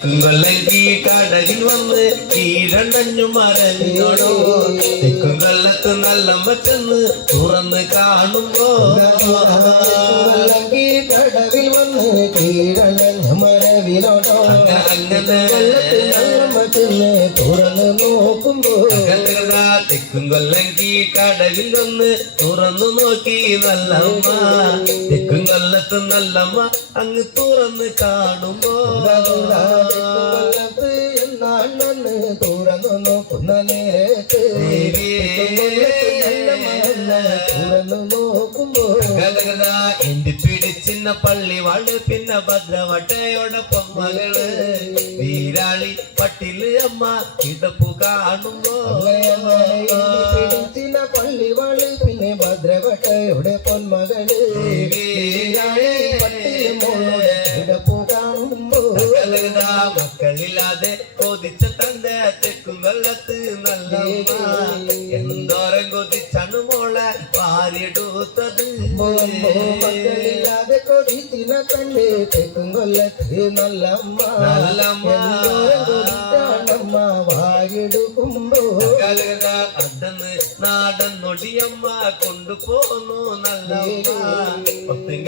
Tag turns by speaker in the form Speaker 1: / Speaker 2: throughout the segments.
Speaker 1: കൊല്ലങ്കി കടകിൽ വന്ന് കീഴണ്ടഞ്ഞു മരഞ്ഞോടോ തെക്കും കൊല്ലത്ത് നല്ല മറ്റെന്ന് തുറന്ന് കാണുമ്പോ.
Speaker 2: കടവിൽ വന്ന് കീഴണഞ്ഞ മരവിലോട്ടോ
Speaker 1: അങ്ങനെ
Speaker 2: ചെന്ന് തുറന്ന് നോക്കുമ്പോ.
Speaker 1: കലകലാ തെക്കും കൊല്ലങ്കി കടവിൽ വന്ന് തുറന്നു നോക്കി നല്ലമ്മ. തെക്കും കൊല്ലത്ത് നല്ലമ്മ അങ്ങ് തുറന്ന് കാണുമ്പോ.
Speaker 2: നേരത്ത് തുറന്നു നോക്കുമ്പോ
Speaker 1: ഗദഗദ എന്റെ പിടിച്ചിന്ന പള്ളി വാൾ പിന്നെ ഭദ്രവട്ടയോടൊപ്പം മകൾ വീരാളി പട്ടിൽ അമ്മ കിടപ്പു കാണുമ്പോ
Speaker 2: പിടിച്ചിന്ന പള്ളി വാൾ പിന്നെ ഭദ്രവട്ടയുടെ പൊന്മകൾ പട്ടിൽ മോളോട്
Speaker 1: മക്കളില്ലാതെ കൊതിച്ച തന്റെ തെക്കും വെള്ളത്ത് നല്ല എന്തോരം കൊതിച്ചാണ് മോളെ പാരിടൂത്തത്.
Speaker 2: മക്കളില്ലാതെ കൊതിച്ചിന തന്റെ തെക്കും കൊല്ലത്ത് നല്ലമ്മ.
Speaker 1: നല്ലമ്മ.
Speaker 2: കൊതിച്ചാണമ്മ
Speaker 1: അടന്ന് നാടൻ നൊടിയമ്മ കൊണ്ടുപോന്നു നല്ല പത്തും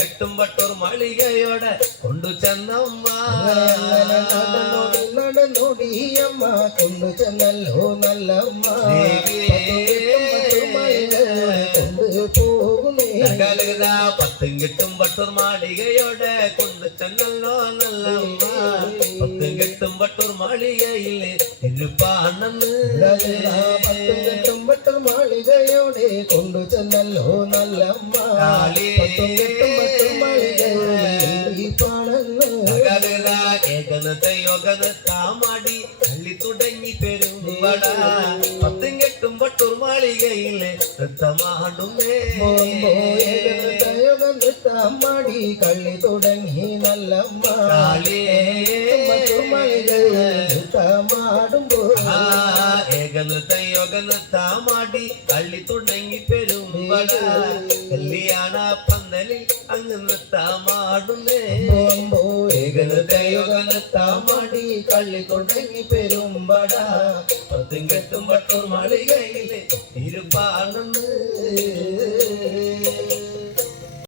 Speaker 1: കെട്ടും പട്ടൂർ മളികയോടെ കൊണ്ടു ചെന്നമ്മ
Speaker 2: നടന്നോടി നടന്നോടിയമ്മ കൊണ്ടു ചെന്നല്ലോ നല്ലമ്മ കൊണ്ടു പോകുന്നേ
Speaker 1: കലകത പത്തും കെട്ടും പട്ടൂർ മാളികയോടെ കൊണ്ടു ചെന്നല്ലോ നല്ലമ്മ പത്തും കെട്ടും പട്ടൂർ മാളികയിലെ ഇരുപ്പാണെന്ന്
Speaker 2: പത്തും കെട്ടും പട്ടും മാളികയോടെ കൊണ്ടു ചെന്നല്ലോ
Speaker 1: ഏകനത്തെ യോഗനത്താമാടി തള്ളി തുടങ്ങി പെരുമ്പട പത്തും കെട്ടും പട്ടൂർ മാളികയിലെ നൃത്തമാടുന്നേ
Speaker 2: മാടി കള്ളി തുടങ്ങി നല്ലമ്മ
Speaker 1: കാളിയേ.
Speaker 2: മാടുമ്പോ
Speaker 1: ആ ഏകനൃത്ത യോഗനത്താമാടി തള്ളി തുടങ്ങി പെരുമ്പട. കല്യാണ പന്തലിൽ അങ്ങ് നൃത്തമാടുന്നേ. ഏകനൃത്ത യോഗനത്താമാടി
Speaker 2: കള്ളി തുടങ്ങി പെരുമ്പട.
Speaker 1: പത്തും കെട്ടും പട്ടും മാളികയിലെ ഇരുപ്പാണെന്ന്